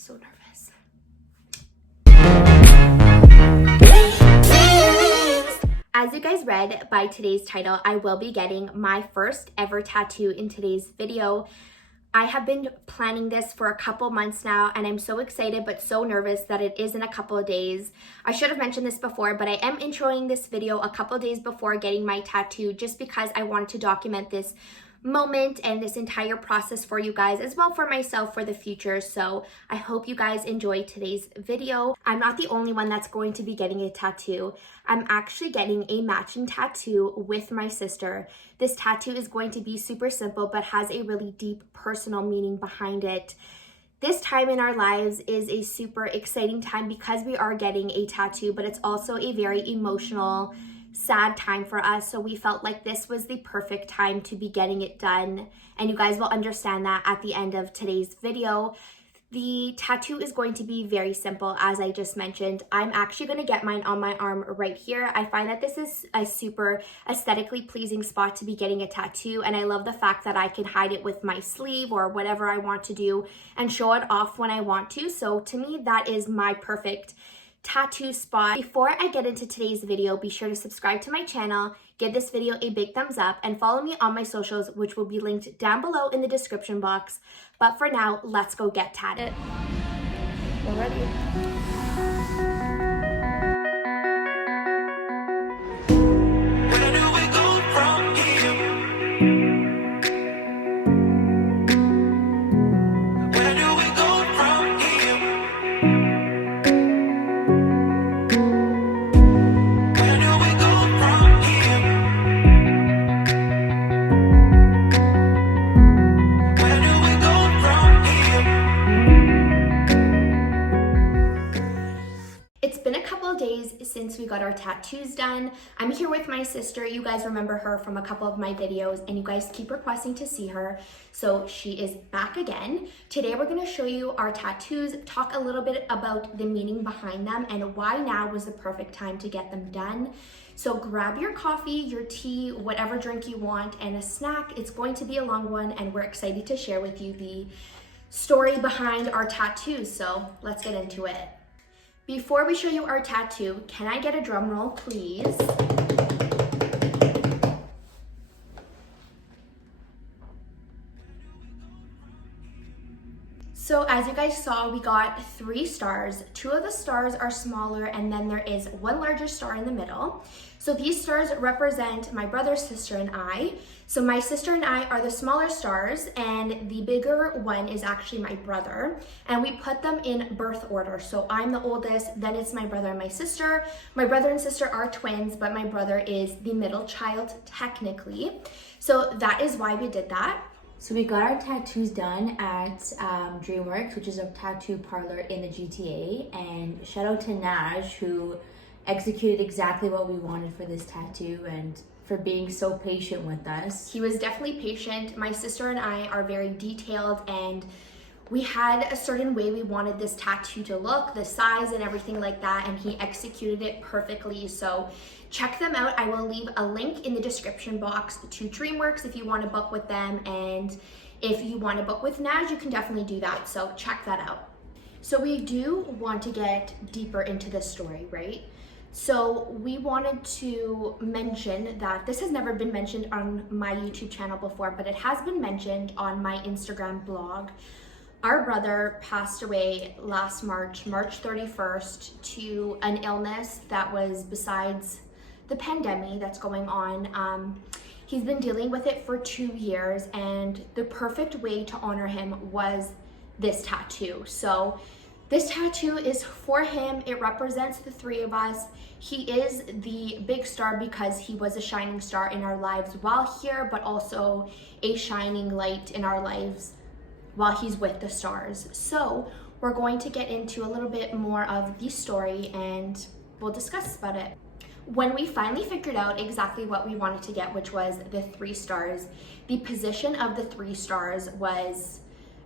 so nervous. As you guys read by today's title, I will be getting my first ever tattoo in today's video. I have been planning this for a couple months now, and I'm so excited but so nervous that it is in a couple of days. I should have mentioned this before, but I am introing this video a couple of days before getting my tattoo just because I wanted to document this moment and this entire process for you guys, as well for myself for the future. So I hope you guys enjoy today's video. I'm not the only one that's going to be getting a tattoo. I'm actually getting a matching tattoo with my sister. This tattoo is going to be super simple but has a really deep personal meaning behind it. This time in our lives is a super exciting time because we are getting a tattoo, but it's also a very emotional, sad time for us. So we felt like this was the perfect time to be getting it done. And you guys will understand that at the end of today's video. The tattoo is going to be very simple, as I just mentioned. I'm actually going to get mine on my arm right here. I find that this is a super aesthetically pleasing spot to be getting a tattoo, and I love the fact that I can hide it with my sleeve or whatever I want to do and show it off when I want to. So to me, that is my perfect tattoo spot. Before I get into today's video, be sure to subscribe to my channel, give this video a big thumbs up, and follow me on my socials, which will be linked down below in the description box. But for now, let's go get tatted. We're ready. Since we got our tattoos done. I'm here with my sister. You guys remember her from a couple of my videos, and you guys keep requesting to see her, so she is back again. Today we're going to show you our tattoos, talk a little bit about the meaning behind them and why now was the perfect time to get them done. So grab your coffee, your tea, whatever drink you want, and a snack. It's going to be a long one, and we're excited to share with you the story behind our tattoos. So let's get into it. Before we show you our tattoo, can I get a drum roll, please? So as you guys saw, we got 3 stars. 2 of the stars are smaller, and then there is one larger star in the middle. So these stars represent my brother, sister, and I. So my sister and I are the smaller stars, and the bigger one is actually my brother. And we put them in birth order. So I'm the oldest, then it's my brother and my sister. My brother and sister are twins, but my brother is the middle child technically. So that is why we did that. So we got our tattoos done at DreamWorks, which is a tattoo parlor in the GTA. And shout out to Naj, who executed exactly what we wanted for this tattoo and for being so patient with us. He was definitely patient. My sister and I are very detailed, and we had a certain way we wanted this tattoo to look, the size and everything like that, and he executed it perfectly. So check them out. I will leave a link in the description box to DreamWorks if you want to book with them, and if you want to book with Naj, you can definitely do that. So check that out. So we do want to get deeper into the story, right? So we wanted to mention that this has never been mentioned on my YouTube channel before, but it has been mentioned on my Instagram blog. Our brother passed away last March 31st, to an illness that was besides the pandemic that's going on. He's been dealing with it for 2 years, and the perfect way to honor him was this tattoo. So this tattoo is for him. It represents the 3 of us. He is the big star because he was a shining star in our lives while here, but also a shining light in our lives while he's with the stars. So we're going to get into a little bit more of the story, and we'll discuss about it. When we finally figured out exactly what we wanted to get, which was the 3 stars, the position of the 3 stars was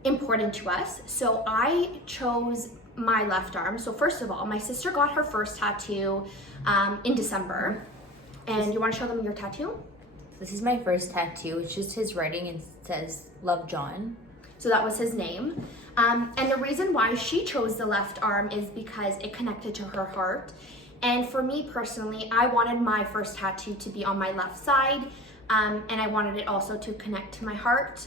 important to us. So I chose my left arm. So first of all, my sister got her first tattoo in December. And you want to show them your tattoo? This is my first tattoo. It's just his writing and it says, "Love, John." So that was his name. And the reason why she chose the left arm is because it connected to her heart. And for me personally, I wanted my first tattoo to be on my left side, and I wanted it also to connect to my heart.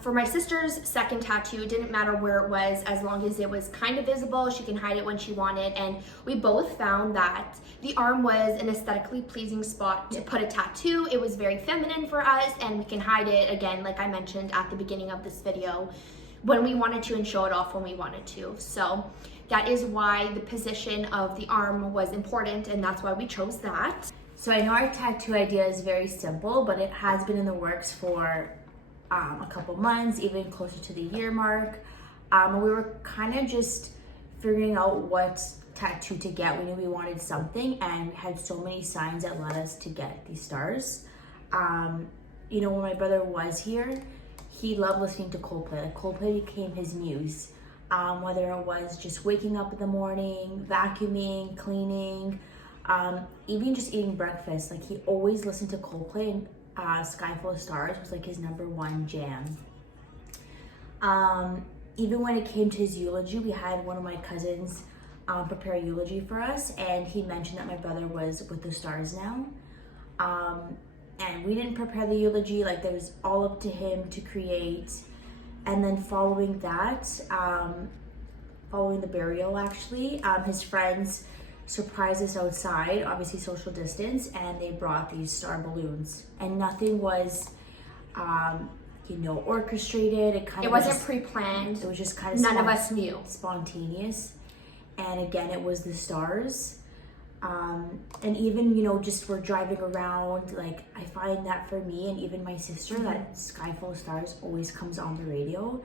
For my sister's second tattoo, it didn't matter where it was, as long as it was kind of visible. She can hide it when she wanted, and we both found that the arm was an aesthetically pleasing spot to put a tattoo. It was very feminine for us, and we can hide it, again, like I mentioned at the beginning of this video, when we wanted to, and show it off when we wanted to. So that is why the position of the arm was important, and that's why we chose that. So I know our tattoo idea is very simple, but it has been in the works for a couple months, even closer to the year mark. We were kind of just figuring out what tattoo to get. We knew we wanted something, and we had so many signs that led us to get these stars. You know, when my brother was here, he loved listening to Coldplay. Like, Coldplay became his muse. Whether it was just waking up in the morning, vacuuming, cleaning, even just eating breakfast. Like, he always listened to Coldplay, and Sky Full of Stars was like his #1 jam. Even when it came to his eulogy, we had one of my cousins prepare a eulogy for us, and he mentioned that my brother was with the stars now. And we didn't prepare the eulogy, like, that was all up to him to create. And then following that, following the burial actually, his friends surprised us outside, obviously social distance, and they brought these star balloons. And nothing was, you know, orchestrated. It wasn't pre-planned. It was just kind of none of us knew. Spontaneous. And again, it was the stars. And even, you know, just we're driving around, like, I find that for me and even my sister, that Sky Full of Stars always comes on the radio,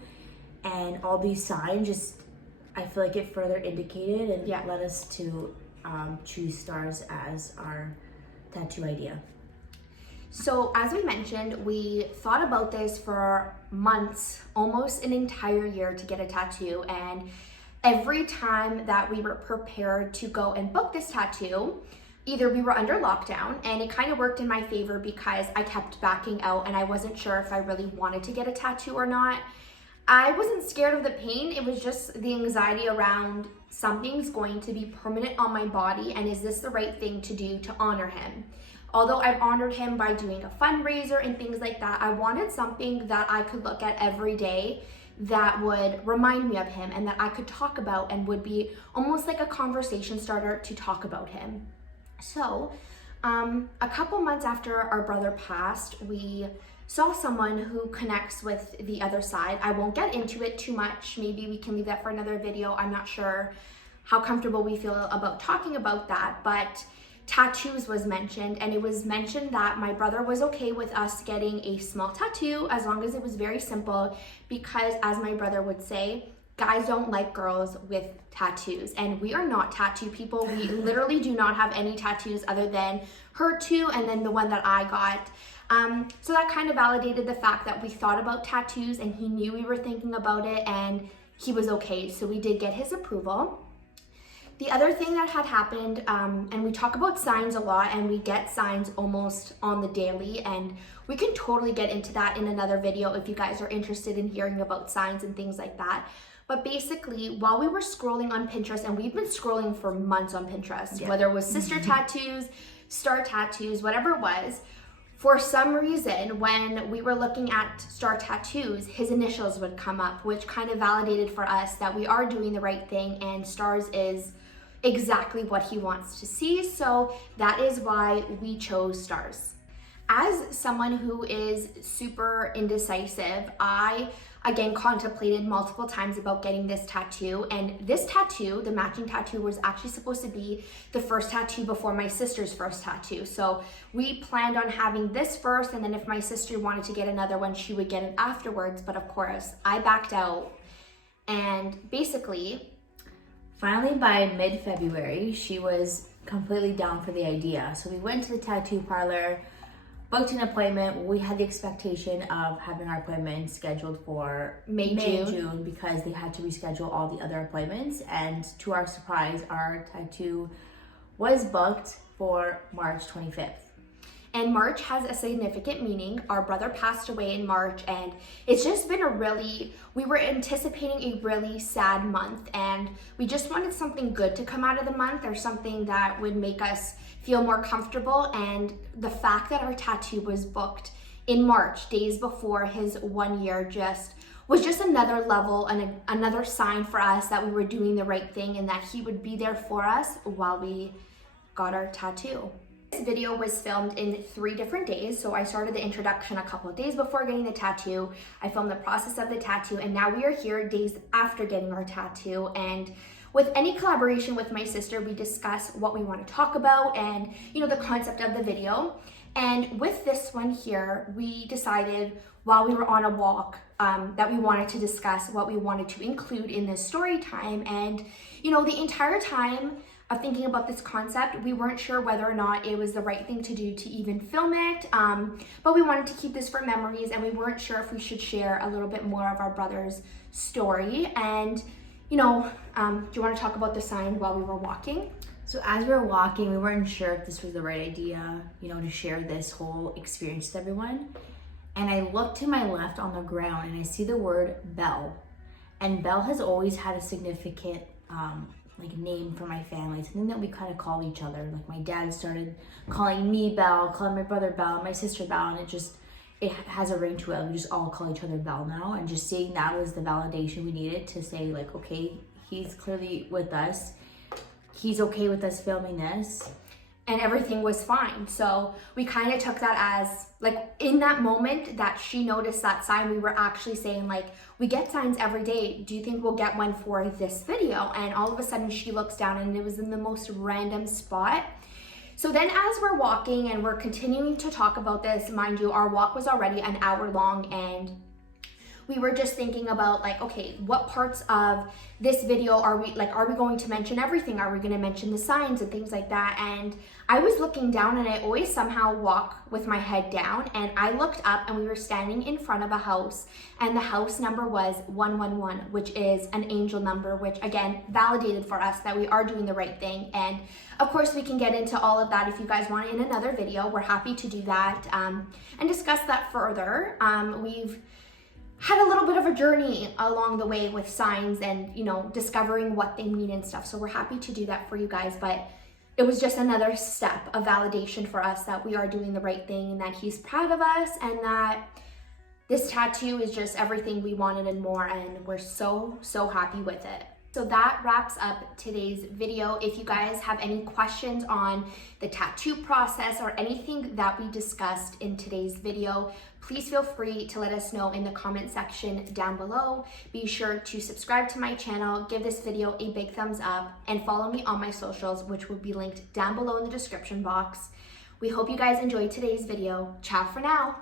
and all these signs just, I feel like it further indicated and led us to choose stars as our tattoo idea. So as we mentioned, we thought about this for months, almost an entire year, to get a tattoo. And every time that we were prepared to go and book this tattoo, either we were under lockdown, and it kind of worked in my favor because I kept backing out and I wasn't sure if I really wanted to get a tattoo or not. I wasn't scared of the pain, it was just the anxiety around something's going to be permanent on my body, and is this the right thing to do to honor him? Although I've honored him by doing a fundraiser and things like that, I wanted something that I could look at every day that would remind me of him and that I could talk about, and would be almost like a conversation starter to talk about him. So a couple months after our brother passed, we saw someone who connects with the other side. I won't get into it too much. Maybe we can leave that for another video. I'm not sure how comfortable we feel about talking about that, but tattoos was mentioned, and it was mentioned that my brother was okay with us getting a small tattoo as long as it was very simple, because, as my brother would say, guys don't like girls with tattoos, and we are not tattoo people. We literally do not have any tattoos other than her two, and then the one that I got. So that kind of validated the fact that we thought about tattoos, and he knew we were thinking about it, and he was okay. So we did get his approval. The other thing that had happened, and we talk about signs a lot, and we get signs almost on the daily, and we can totally get into that in another video if you guys are interested in hearing about signs and things like that. But basically, while we were scrolling on Pinterest, and we've been scrolling for months on Pinterest, whether it was sister tattoos, star tattoos, whatever it was, for some reason, when we were looking at star tattoos, his initials would come up, which kind of validated for us that we are doing the right thing, and stars is exactly what he wants to see. So that is why we chose stars. As someone who is super indecisive, I again contemplated multiple times about getting this tattoo, and this tattoo, the matching tattoo, was actually supposed to be the first tattoo before my sister's first tattoo. So we planned on having this first, and then if my sister wanted to get another one, she would get it afterwards. But of course, I backed out, and basically, finally by mid-February, she was completely down for the idea. So we went to the tattoo parlor, booked an appointment. We had the expectation of having our appointment scheduled for May, June, because they had to reschedule all the other appointments. And to our surprise, our tattoo was booked for March 25th. And March has a significant meaning. Our brother passed away in March, and it's just been we were anticipating a really sad month, and we just wanted something good to come out of the month, or something that would make us feel more comfortable. And the fact that our tattoo was booked in March, days before his 1 year, was just another level and another sign for us that we were doing the right thing and that he would be there for us while we got our tattoo. This video was filmed in 3 different days. So I started the introduction a couple of days before getting the tattoo. I filmed the process of the tattoo, and now we are here days after getting our tattoo. And with any collaboration with my sister, we discuss what we want to talk about and, the concept of the video. And with this one here, we decided while we were on a walk that we wanted to discuss what we wanted to include in this story time. And, the entire time of thinking about this concept, we weren't sure whether or not it was the right thing to do to even film it, but we wanted to keep this for memories, and we weren't sure if we should share a little bit more of our brother's story. And, do you want to talk about the sign while we were walking? So as we were walking, we weren't sure if this was the right idea, to share this whole experience with everyone. And I look to my left on the ground and I see the word Belle. And Belle has always had a significant name for my family, something that we kind of call each other. Like my dad started calling me Belle, calling my brother Belle, my sister Belle, and it has a ring to it. We just all call each other Belle now. And just seeing that was the validation we needed to say, okay, he's clearly with us. He's okay with us filming this. And everything was fine. So we kind of took that as, in that moment that she noticed that sign, we were actually saying, we get signs every day. Do you think we'll get one for this video? And all of a sudden she looks down and it was in the most random spot. So then as we're walking and we're continuing to talk about this, mind you, our walk was already an hour long, and we were just thinking about okay, what parts of this video are we going to mention everything? Are we going to mention the signs and things like that? And I was looking down, and I always somehow walk with my head down, and I looked up and we were standing in front of a house, and the house number was 111, which is an angel number, which again validated for us that we are doing the right thing. And of course we can get into all of that if you guys want in another video. We're happy to do that and discuss that further. We've had a little bit of a journey along the way with signs and, discovering what they mean and stuff. So we're happy to do that for you guys, but it was just another step of validation for us that we are doing the right thing and that he's proud of us, and that this tattoo is just everything we wanted and more, and we're so, so happy with it. So that wraps up today's video. If you guys have any questions on the tattoo process or anything that we discussed in today's video, please feel free to let us know in the comment section down below. Be sure to subscribe to my channel, give this video a big thumbs up, and follow me on my socials, which will be linked down below in the description box. We hope you guys enjoyed today's video. Ciao for now.